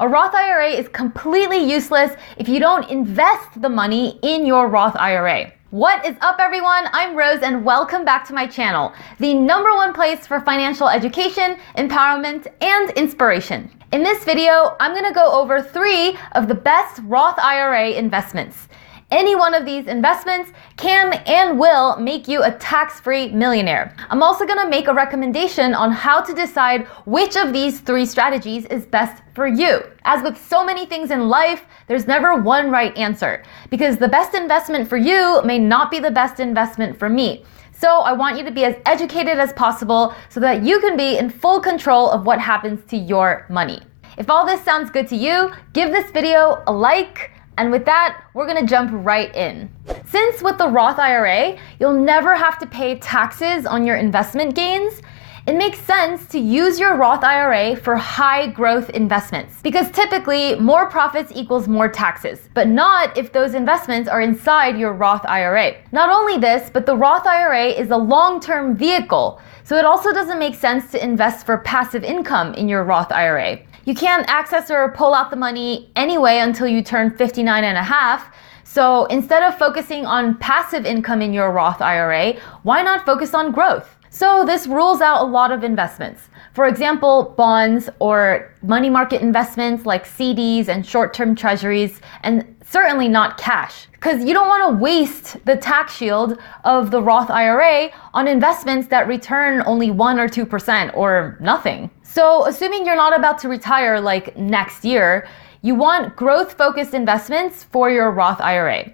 A Roth IRA is completely useless if you don't invest the money in your Roth IRA. What is up, everyone? I'm Rose and welcome back to my channel, the #1 place for financial education, empowerment, and inspiration. In this video, I'm going to go over 3 of the best Roth IRA investments. Any one of these investments can and will make you a tax-free millionaire. I'm also going to make a recommendation on how to decide which of these 3 strategies is best for you. As with so many things in life, there's never one right answer, because the best investment for you may not be the best investment for me. So I want you to be as educated as possible so that you can be in full control of what happens to your money. If all this sounds good to you, give this video a like. And with that, we're gonna jump right in. Since with the Roth IRA, you'll never have to pay taxes on your investment gains, it makes sense to use your Roth IRA for high growth investments, because typically more profits equals more taxes, but not if those investments are inside your Roth IRA. Not only this, but the Roth IRA is a long-term vehicle, so it also doesn't make sense to invest for passive income in your Roth IRA. You can't access or pull out the money anyway until you turn 59 and a half. So instead of focusing on passive income in your Roth IRA, why not focus on growth? So this rules out a lot of investments. For example, bonds or money market investments like CDs and short-term treasuries, and certainly not cash, because you don't want to waste the tax shield of the Roth IRA on investments that return only 1 or 2% or nothing. So assuming you're not about to retire like next year, you want growth-focused investments for your Roth IRA.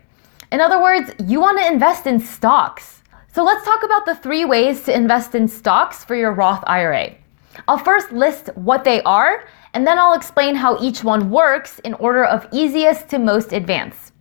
In other words, you want to invest in stocks. So let's talk about the 3 ways to invest in stocks for your Roth IRA. I'll first list what they are, and then I'll explain how each one works in order of easiest to most advanced.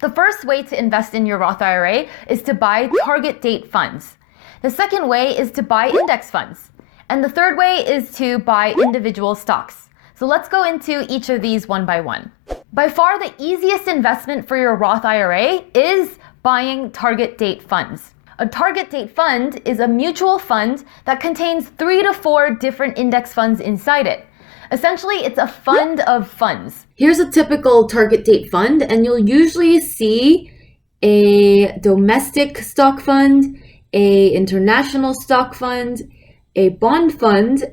The first way to invest in your Roth IRA is to buy target date funds. The second way is to buy index funds. And the third way is to buy individual stocks. So let's go into each of these one by one. By far, the easiest investment for your Roth IRA is buying target date funds. A target date fund is a mutual fund that contains 3 to 4 different index funds inside it. Essentially, it's a fund of funds. Here's a typical target date fund, and you'll usually see a domestic stock fund, a international stock fund, a bond fund,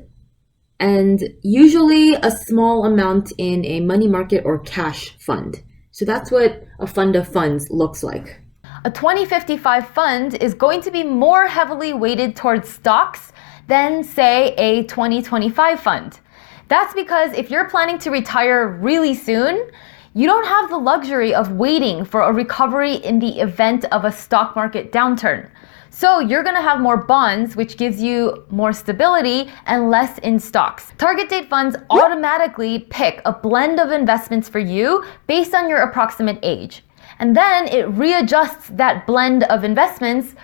and usually a small amount in a money market or cash fund. So that's what a fund of funds looks like. A 2055 fund is going to be more heavily weighted towards stocks than, say, a 2025 fund. That's because if you're planning to retire really soon, you don't have the luxury of waiting for a recovery in the event of a stock market downturn. So you're going to have more bonds, which gives you more stability and less in stocks. Target date funds automatically pick a blend of investments for you based on your approximate age. And then it readjusts that blend of investments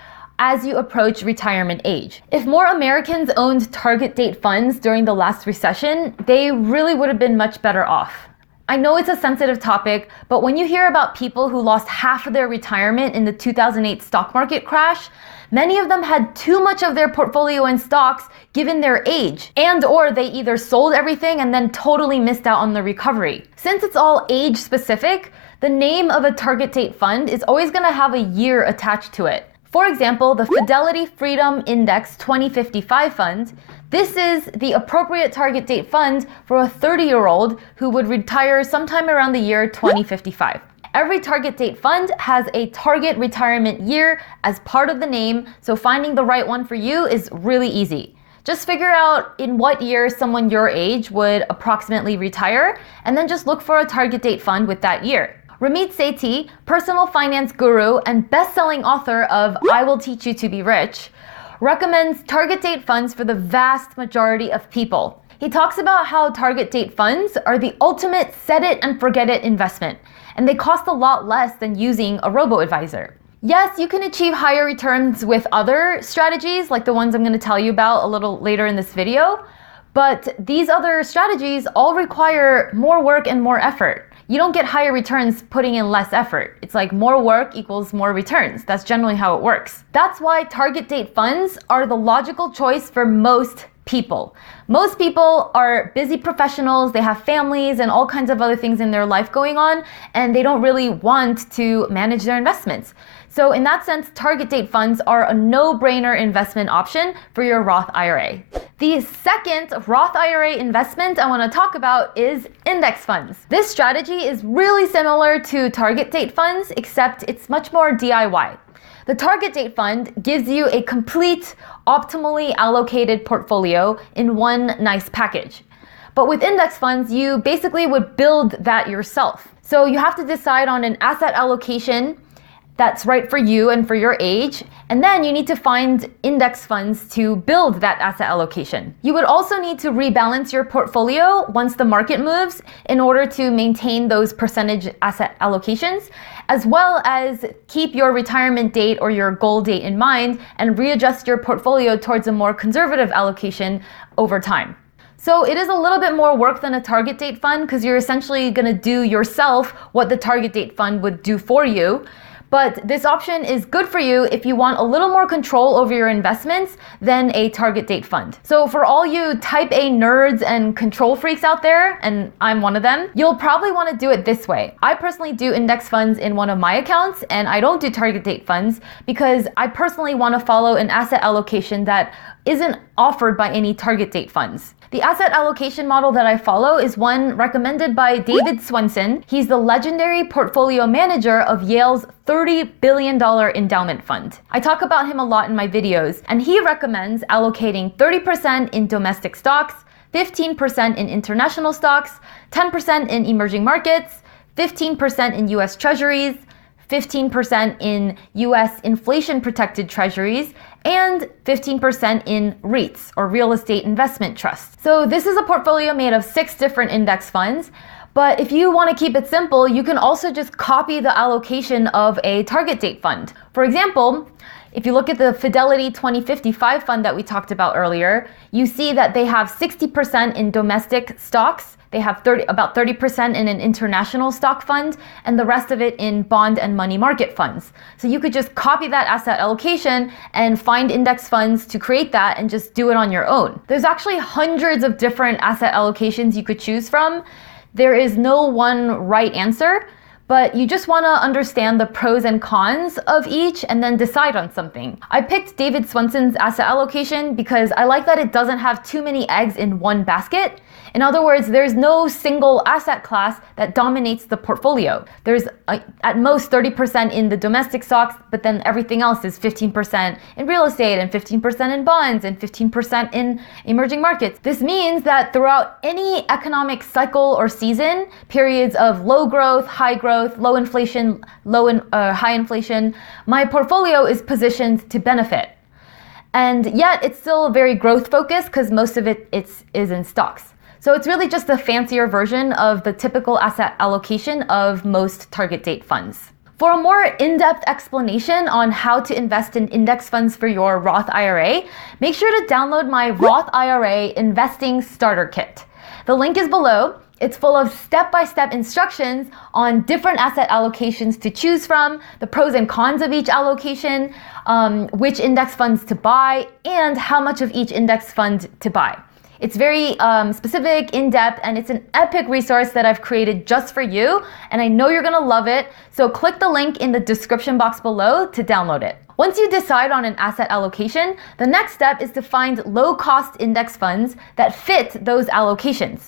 as you approach retirement age. If more Americans owned target date funds during the last recession, they really would have been much better off. I know it's a sensitive topic, but when you hear about people who lost half of their retirement in the 2008 stock market crash, many of them had too much of their portfolio in stocks given their age, or they either sold everything and then totally missed out on the recovery. Since it's all age specific, the name of a target date fund is always going to have a year attached to it. For example, the Fidelity Freedom Index 2055 fund, this is the appropriate target date fund for a 30-year-old who would retire sometime around the year 2055. Every target date fund has a target retirement year as part of the name, so finding the right one for you is really easy. Just figure out in what year someone your age would approximately retire, and then just look for a target date fund with that year. Ramit Sethi, personal finance guru and best-selling author of I Will Teach You to Be Rich, recommends target date funds for the vast majority of people. He talks about how target date funds are the ultimate set it and forget it investment, and they cost a lot less than using a robo-advisor. Yes, you can achieve higher returns with other strategies like the ones I'm going to tell you about a little later in this video, but these other strategies all require more work and more effort. You don't get higher returns putting in less effort. It's like more work equals more returns. That's generally how it works. That's why target date funds are the logical choice for most people. Most people are busy professionals, they have families and all kinds of other things in their life going on, and they don't really want to manage their investments. So in that sense, target date funds are a no-brainer investment option for your Roth IRA. The second Roth IRA investment I want to talk about is index funds. This strategy is really similar to target date funds, except it's much more DIY. The target date fund gives you a complete, optimally allocated portfolio in one nice package. But with index funds, you basically would build that yourself. So you have to decide on an asset allocation that's right for you and for your age, and then you need to find index funds to build that asset allocation. You would also need to rebalance your portfolio once the market moves in order to maintain those percentage asset allocations, as well as keep your retirement date or your goal date in mind and readjust your portfolio towards a more conservative allocation over time. So it is a little bit more work than a target date fund because you're essentially going to do yourself what the target date fund would do for you. But this option is good for you if you want a little more control over your investments than a target date fund. So for all you type A nerds and control freaks out there, and I'm one of them, you'll probably want to do it this way. I personally do index funds in one of my accounts, and I don't do target date funds because I personally want to follow an asset allocation that isn't offered by any target date funds. The asset allocation model that I follow is one recommended by David Swensen. He's the legendary portfolio manager of Yale's $30 billion endowment fund. I talk about him a lot in my videos, and he recommends allocating 30% in domestic stocks, 15% in international stocks, 10% in emerging markets, 15% in US treasuries, 15% in US inflation-protected treasuries, and 15% in REITs, or real estate investment trusts. So this is a portfolio made of 6 different index funds, but if you want to keep it simple, you can also just copy the allocation of a target date fund. For example, if you look at the Fidelity 2055 fund that we talked about earlier, you see that they have 60% in domestic stocks, they have about 30% in an international stock fund, and the rest of it in bond and money market funds. So you could just copy that asset allocation and find index funds to create that and just do it on your own. There's actually hundreds of different asset allocations you could choose from. There is no one right answer, but you just want to understand the pros and cons of each and then decide on something. I picked David Swensen's asset allocation because I like that it doesn't have too many eggs in one basket. In other words, there's no single asset class that dominates the portfolio. There's at most 30% in the domestic stocks, but then everything else is 15% in real estate and 15% in bonds and 15% in emerging markets. This means that throughout any economic cycle or season, periods of low growth, high growth, low inflation, high inflation, my portfolio is positioned to benefit. And yet it's still very growth focused because most of it is in stocks. So it's really just a fancier version of the typical asset allocation of most target date funds. For a more in-depth explanation on how to invest in index funds for your Roth IRA, make sure to download my Roth IRA Investing Starter Kit. The link is below. It's full of step-by-step instructions on different asset allocations to choose from, the pros and cons of each allocation, which index funds to buy, and how much of each index fund to buy. It's very specific, in-depth, and it's an epic resource that I've created just for you, and I know you're gonna love it, so click the link in the description box below to download it. Once you decide on an asset allocation, the next step is to find low-cost index funds that fit those allocations.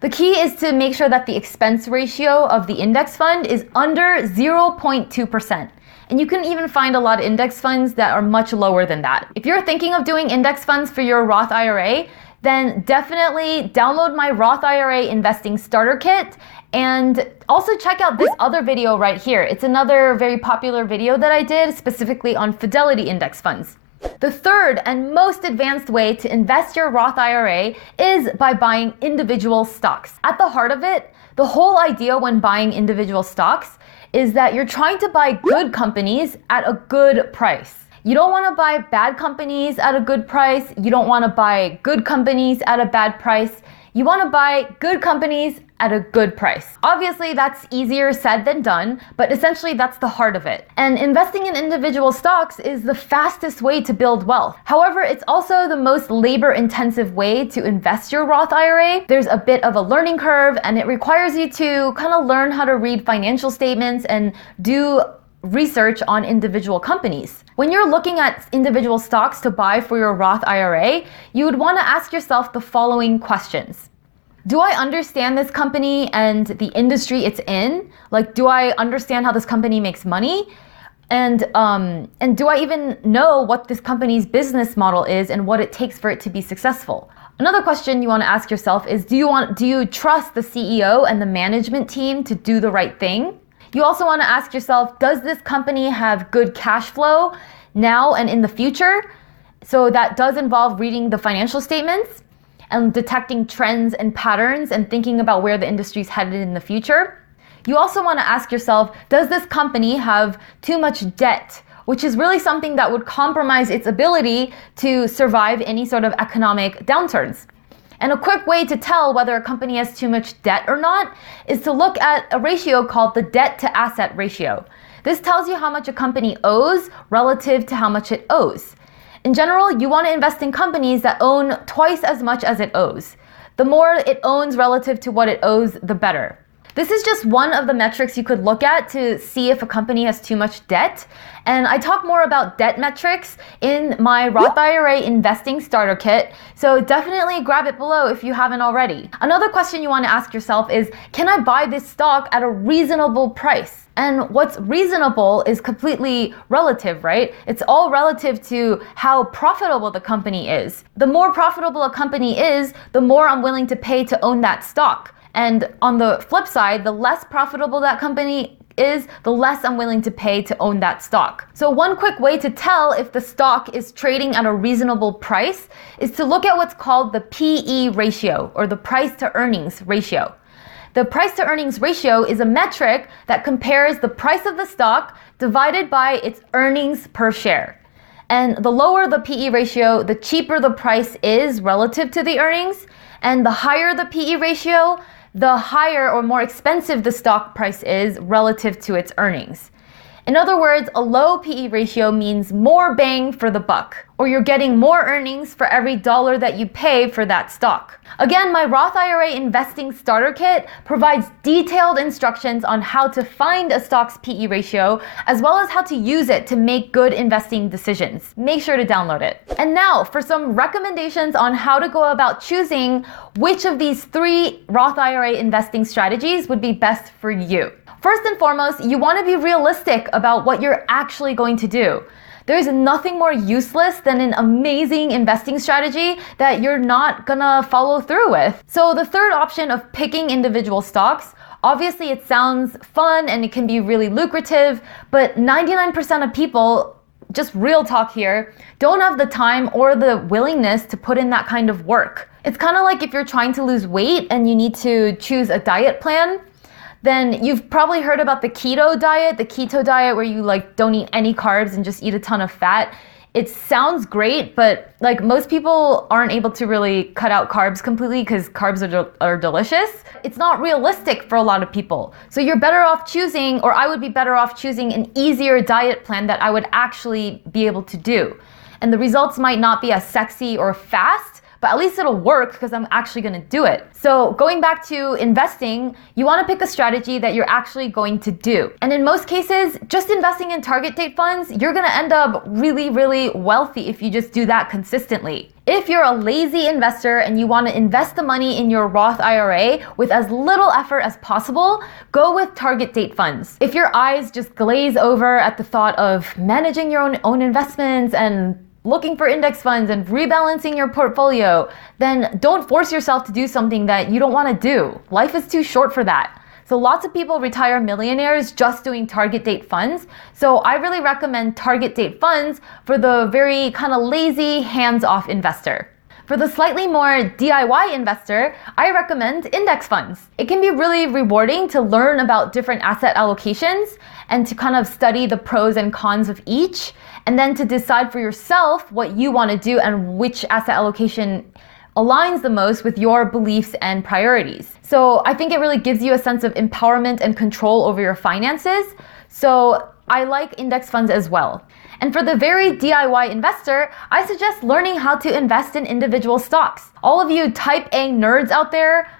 The key is to make sure that the expense ratio of the index fund is under 0.2%. And you can even find a lot of index funds that are much lower than that. If you're thinking of doing index funds for your Roth IRA, then definitely download my Roth IRA Investing Starter Kit and also check out this other video right here. It's another very popular video that I did specifically on Fidelity index funds. The third and most advanced way to invest your Roth IRA is by buying individual stocks. At the heart of it, the whole idea when buying individual stocks is that you're trying to buy good companies at a good price. You don't want to buy bad companies at a good price. You don't want to buy good companies at a bad price. You want to buy good companies at a good price. Obviously, that's easier said than done, but essentially that's the heart of it. And investing in individual stocks is the fastest way to build wealth. However, it's also the most labor-intensive way to invest your Roth IRA. There's a bit of a learning curve, and it requires you to kind of learn how to read financial statements and do research on individual companies. When you're looking at individual stocks to buy for your Roth IRA, you would want to ask yourself the following questions. Do I understand this company and the industry it's in? Like, do I understand how this company makes money? And do I even know what this company's business model is and what it takes for it to be successful? Another question you want to ask yourself is, do you trust the CEO and the management team to do the right thing? You also want to ask yourself, does this company have good cash flow now and in the future? So that does involve reading the financial statements and detecting trends and patterns and thinking about where the industry is headed in the future. You also want to ask yourself, does this company have too much debt, which is really something that would compromise its ability to survive any sort of economic downturns? And a quick way to tell whether a company has too much debt or not is to look at a ratio called the debt to asset ratio. This tells you how much a company owes relative to how much it owes. In general, you want to invest in companies that own twice as much as it owes. The more it owns relative to what it owes, the better. This is just one of the metrics you could look at to see if a company has too much debt. And I talk more about debt metrics in my Roth IRA investing starter kit, so definitely grab it below if you haven't already. Another question you want to ask yourself is, can I buy this stock at a reasonable price? And what's reasonable is completely relative, right? It's all relative to how profitable the company is. The more profitable a company is, the more I'm willing to pay to own that stock. And on the flip side, the less profitable that company is, the less I'm willing to pay to own that stock. So one quick way to tell if the stock is trading at a reasonable price is to look at what's called the PE ratio, or the price to earnings ratio. The price to earnings ratio is a metric that compares the price of the stock divided by its earnings per share. And the lower the PE ratio, the cheaper the price is relative to the earnings, and the higher the PE ratio, the higher or more expensive the stock price is relative to its earnings. In other words, a low PE ratio means more bang for the buck, or you're getting more earnings for every dollar that you pay for that stock. Again, my Roth IRA investing starter kit provides detailed instructions on how to find a stock's PE ratio, as well as how to use it to make good investing decisions. Make sure to download it. And now for some recommendations on how to go about choosing which of these 3 Roth IRA investing strategies would be best for you. First and foremost, you want to be realistic about what you're actually going to do. There's nothing more useless than an amazing investing strategy that you're not gonna follow through with. So the third option of picking individual stocks, obviously it sounds fun and it can be really lucrative, but 99% of people, just real talk here, don't have the time or the willingness to put in that kind of work. It's kind of like if you're trying to lose weight and you need to choose a diet plan, then you've probably heard about the keto diet where you don't eat any carbs and just eat a ton of fat. It sounds great, but most people aren't able to really cut out carbs completely because carbs are delicious. It's not realistic for a lot of people. So you're better off choosing, or I would be better off choosing, an easier diet plan that I would actually be able to do. And the results might not be as sexy or fast, but at least it'll work because I'm actually going to do it. So going back to investing, you want to pick a strategy that you're actually going to do. And in most cases, just investing in target date funds, you're going to end up really, really wealthy if you just do that consistently. If you're a lazy investor and you want to invest the money in your Roth IRA with as little effort as possible, go with target date funds. If your eyes just glaze over at the thought of managing your own investments and looking for index funds and rebalancing your portfolio, then don't force yourself to do something that you don't want to do. Life is too short for that. So lots of people retire millionaires just doing target date funds. So I really recommend target date funds for the very kind of lazy, hands-off investor. For the slightly more DIY investor, I recommend index funds. It can be really rewarding to learn about different asset allocations and to kind of study the pros and cons of each, and then to decide for yourself what you want to do and which asset allocation aligns the most with your beliefs and priorities. So I think it really gives you a sense of empowerment and control over your finances. So I like index funds as well. And for the very DIY investor, I suggest learning how to invest in individual stocks. All of you type A nerds out there,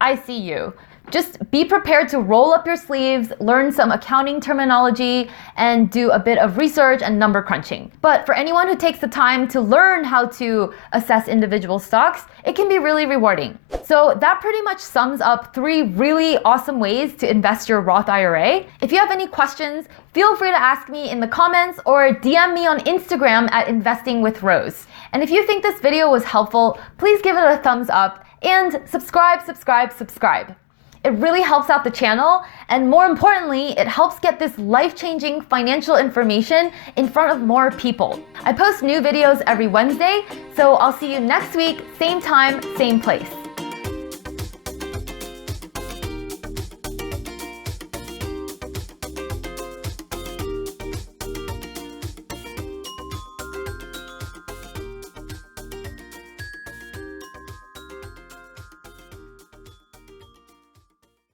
I see you. Just be prepared to roll up your sleeves, learn some accounting terminology, and do a bit of research and number crunching. But for anyone who takes the time to learn how to assess individual stocks, it can be really rewarding. So that pretty much sums up 3 really awesome ways to invest your Roth IRA. If you have any questions, feel free to ask me in the comments or DM me on Instagram at Investing with Rose. And if you think this video was helpful, please give it a thumbs up and subscribe. It really helps out the channel, and more importantly, it helps get this life-changing financial information in front of more people. I post new videos every Wednesday, so I'll see you next week, same time, same place.